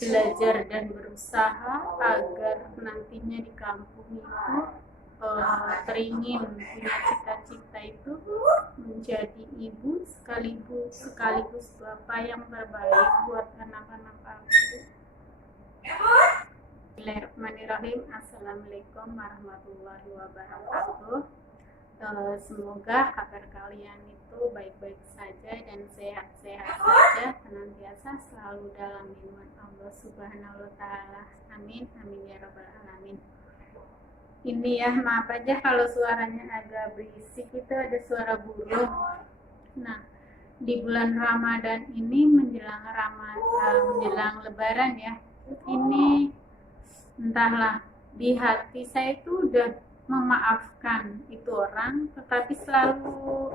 belajar dan berusaha agar nantinya di kampung itu teringin punya cita-cita itu menjadi ibu sekaligus bapak yang terbaik buat anak-anak aku. Bismillahirrahmanirrahim. Assalamualaikum warahmatullahi wabarakatuh. Semoga kabar kalian itu baik-baik saja dan sehat-sehat saja, senantiasa selalu dalam lindungan Allah Subhanahu wa Ta'ala. Amin, amin ya Rabbal Alamin. Ini ya, maaf aja kalau suaranya agak berisik, itu ada suara burung. Nah, di bulan Ramadan ini menjelang Lebaran ya, ini entahlah, di hati saya itu udah memaafkan itu orang, tetapi selalu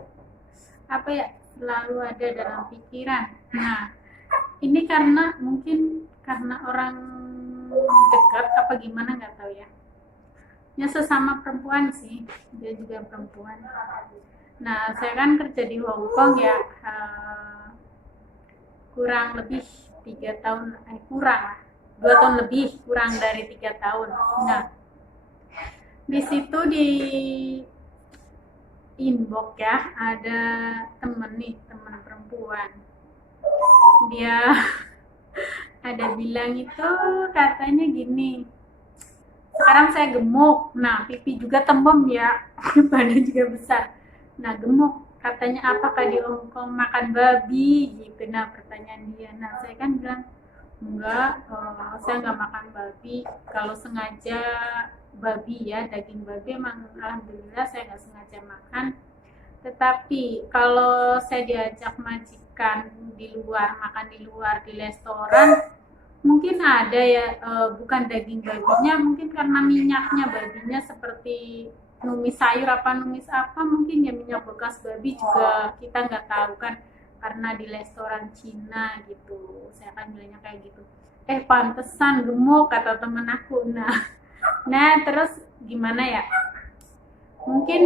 selalu ada dalam pikiran. Nah, ini mungkin karena orang dekat apa gimana nggak tahu ya. Ya sesama perempuan sih, dia juga perempuan. Nah, saya kan kerja di Hong Kong ya, kurang lebih 3 tahun, kurang 2 tahun lebih, kurang dari 3 tahun. Nah, di situ di inbox ya, ada temen perempuan. Dia ada bilang itu katanya gini, sekarang saya gemuk, nah pipi juga tembem ya, badan juga besar. Nah gemuk, katanya apakah di Hong Kong makan babi gitu. Nah pertanyaan dia, nah saya kan bilang enggak, saya nggak makan babi. Kalau sengaja babi ya, daging babi emang alhamdulillah saya nggak sengaja makan. Tetapi kalau saya diajak majikan di luar, makan di luar di restoran, mungkin ada ya, bukan daging babinya, mungkin karena minyaknya babinya seperti numis sayur numis apa, mungkin ya minyak bekas babi juga kita nggak tahu kan, karena di restoran Cina gitu. Saya kan bilangnya kayak gitu. Pantesan gemuk kata temen aku. Nah terus gimana ya? Mungkin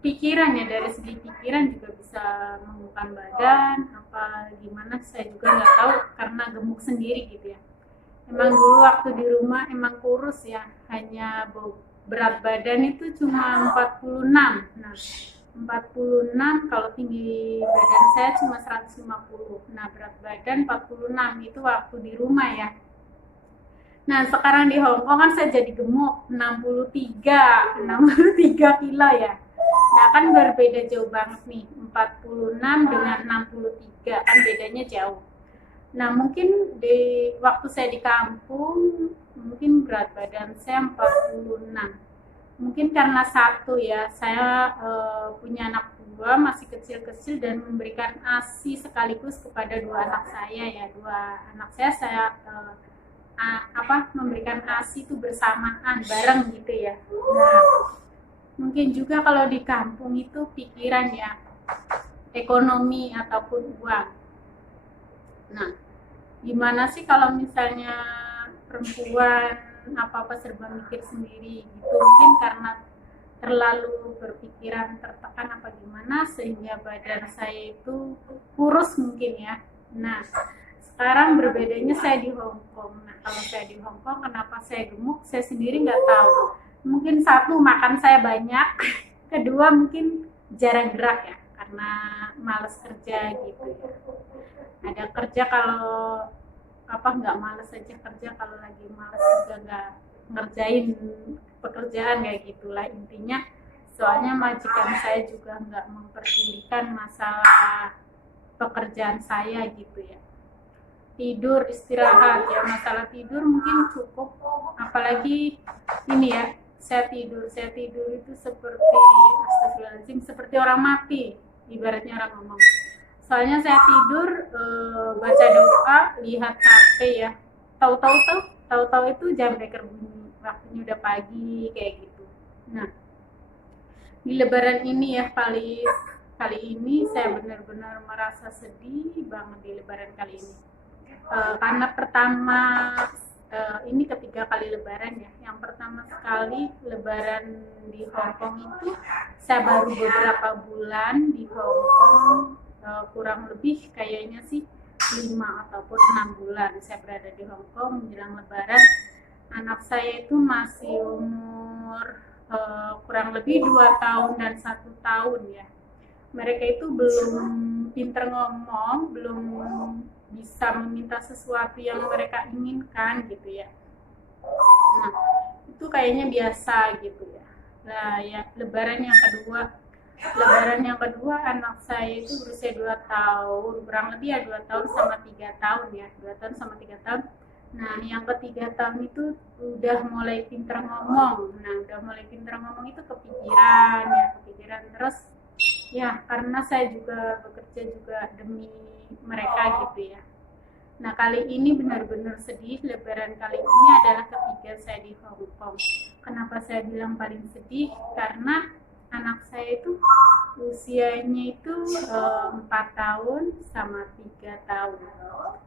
pikiran ya, dari segi pikiran juga bisa mengeluhkan badan apa gimana, saya juga nggak tahu karena gemuk sendiri gitu ya. Emang dulu waktu di rumah emang kurus ya, hanya berat badan itu cuma 46. Nah 46, kalau tinggi badan saya cuma 150. Nah berat badan 46 itu waktu di rumah ya. Nah sekarang di Hong Kong kan saya jadi gemuk 63 kilo ya. Nah kan berbeda jauh banget nih, 46 dengan 63 kan bedanya jauh. Nah mungkin di waktu saya di kampung mungkin berat badan saya 46. Mungkin karena satu ya, saya punya anak dua masih kecil-kecil dan memberikan ASI sekaligus kepada dua anak saya ya. Dua anak saya memberikan ASI itu bersamaan bareng gitu ya. Nah mungkin juga kalau di kampung itu pikiran ya, ekonomi ataupun uang. Nah gimana sih kalau misalnya perempuan apa-apa serba mikir sendiri gitu, mungkin karena terlalu berpikiran tertekan apa gimana sehingga badan saya itu kurus mungkin ya. Nah sekarang berbedanya saya di Hong Kong. Nah kalau saya di Hong Kong kenapa saya gemuk, saya sendiri nggak tahu. Mungkin satu, makan saya banyak, kedua mungkin jarang gerak ya karena males kerja gitu ya. Ada kerja kalau nggak males aja kerja, kalau lagi males juga nggak ngerjain pekerjaan kayak gitulah intinya. Soalnya majikan saya juga nggak memperdulikan masalah pekerjaan saya gitu ya. Tidur istirahat ya, masalah tidur mungkin cukup, apalagi ini ya, saya tidur itu seperti astagfirullahaladzim, seperti orang mati ibaratnya orang ngomong. Soalnya saya tidur baca doa, lihat HP ya, tahu-tahu itu jam beker bunyi, waktunya udah pagi kayak gitu. Nah di Lebaran ini ya, kali ini saya benar-benar merasa sedih banget di Lebaran kali ini. Karena pertama ini ketiga kali Lebaran ya. Yang pertama sekali Lebaran di Hong Kong itu saya baru beberapa bulan di Hong Kong, kurang lebih kayaknya sih 5 ataupun 6 bulan saya berada di Hong Kong menjelang Lebaran. Anak saya itu masih umur kurang lebih 2 tahun dan 1 tahun ya. Mereka itu belum pinter ngomong, belum bisa meminta sesuatu yang mereka inginkan gitu ya. Nah, itu kayaknya biasa gitu ya. Nah, ya Lebaran yang kedua anak saya itu berusia 2 tahun, kurang lebih ya 2 tahun sama 3 tahun ya, 2 tahun sama 3 tahun. Nah, yang ketiga tahun itu udah mulai pinter ngomong. Nah, udah mulai pinter ngomong itu kepikiran terus ya karena saya juga bekerja juga demi mereka gitu ya. Nah, kali ini benar-benar sedih. Lebaran kali ini adalah ketiga saya di Hong Kong. Kenapa saya bilang paling sedih? Karena anak saya itu usianya itu 4 tahun sama 3 tahun.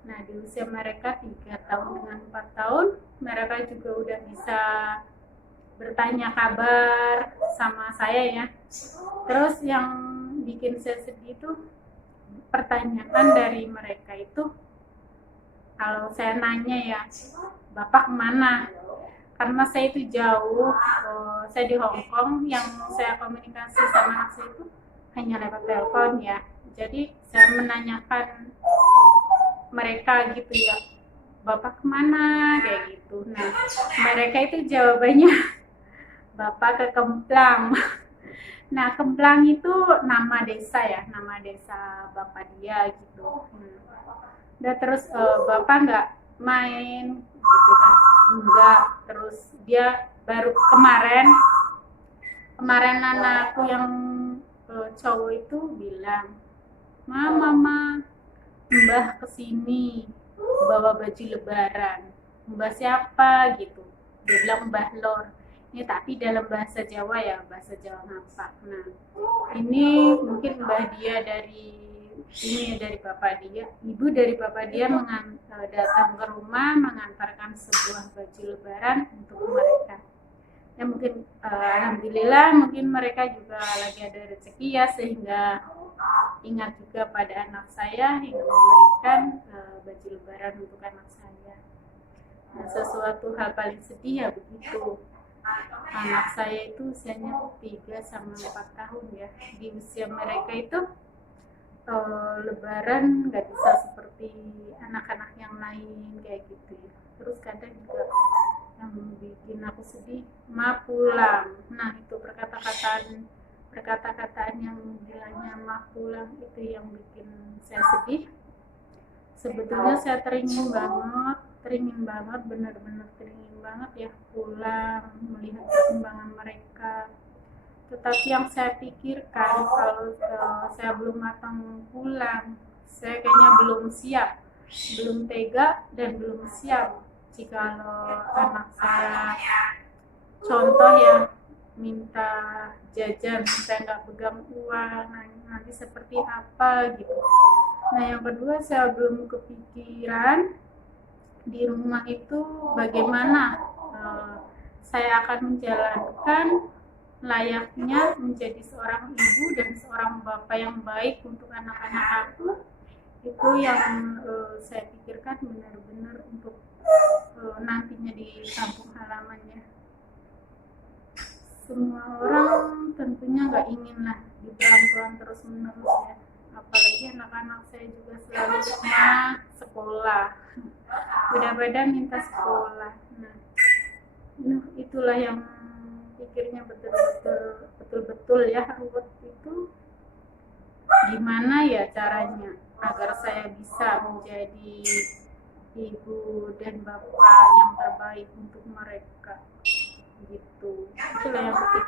Nah, di usia mereka 3 tahun dengan 4 tahun, mereka juga udah bisa bertanya kabar sama saya ya. Terus yang bikin saya sedih itu pertanyaan dari mereka itu, kalau saya nanya ya, Bapak kemana? Karena saya itu jauh, saya di Hong Kong, yang saya komunikasi sama anak saya itu hanya lewat telepon ya. Jadi saya menanyakan mereka gitu ya, Bapak kemana? Kayak gitu. Nah, mereka itu jawabannya, Bapak ke Kemplang. Nah, Kemplang itu nama desa ya, nama desa bapak dia gitu. Udah terus bapak nggak main gitu kan? Enggak. Terus dia baru kemarin anakku yang cowok itu bilang, Mama, Mbah kesini bawa baju lebaran. Mbah siapa gitu? Dia bilang Mbah Lor. Ini tapi dalam bahasa Jawa ya, bahasa Jawa Ngapak. Nah, ini mungkin mbah dia dari bapak dia, ibu dari bapak dia datang ke rumah mengantarkan sebuah baju lebaran untuk mereka. Ya mungkin alhamdulillah mungkin mereka juga lagi ada rezeki ya, sehingga ingat juga pada anak saya hingga memberikan baju lebaran untuk anak saya. Nah, sesuatu hal paling sedih ya begitu. Anak saya itu usianya 3 sama 4 tahun ya. Di usia mereka itu lebaran nggak bisa seperti anak-anak yang lain kayak gitu ya. Terus kadang juga yang bikin aku sedih, Ma pulang. Nah, itu perkata-kataan yang bilangnya Ma pulang itu yang bikin saya sedih. Sebetulnya saya teringin banget, benar-benar teringin banget ya pulang, melihat perkembangan mereka. Tetapi yang saya pikirkan, kalau saya belum matang pulang, saya kayaknya belum siap, belum tega dan belum siap jikalau anak saya contoh ya minta jajan, saya nggak pegang uang, nanti seperti apa gitu. Nah, yang kedua saya belum kepikiran di rumah itu bagaimana saya akan menjalankan layaknya menjadi seorang ibu dan seorang bapak yang baik untuk anak-anak aku. Itu yang saya pikirkan benar-benar untuk nantinya di kampung halamannya. Semua orang tentunya nggak ingin lah dipelan-pelan terus-menerus ya. Apalagi anak-anak saya juga selalu sekolah. Beda-beda minta sekolah. Nah, itulah yang pikirnya betul-betul ya, ruwet itu gimana ya caranya agar saya bisa menjadi ibu dan bapak yang terbaik untuk mereka gitu. Itulah yang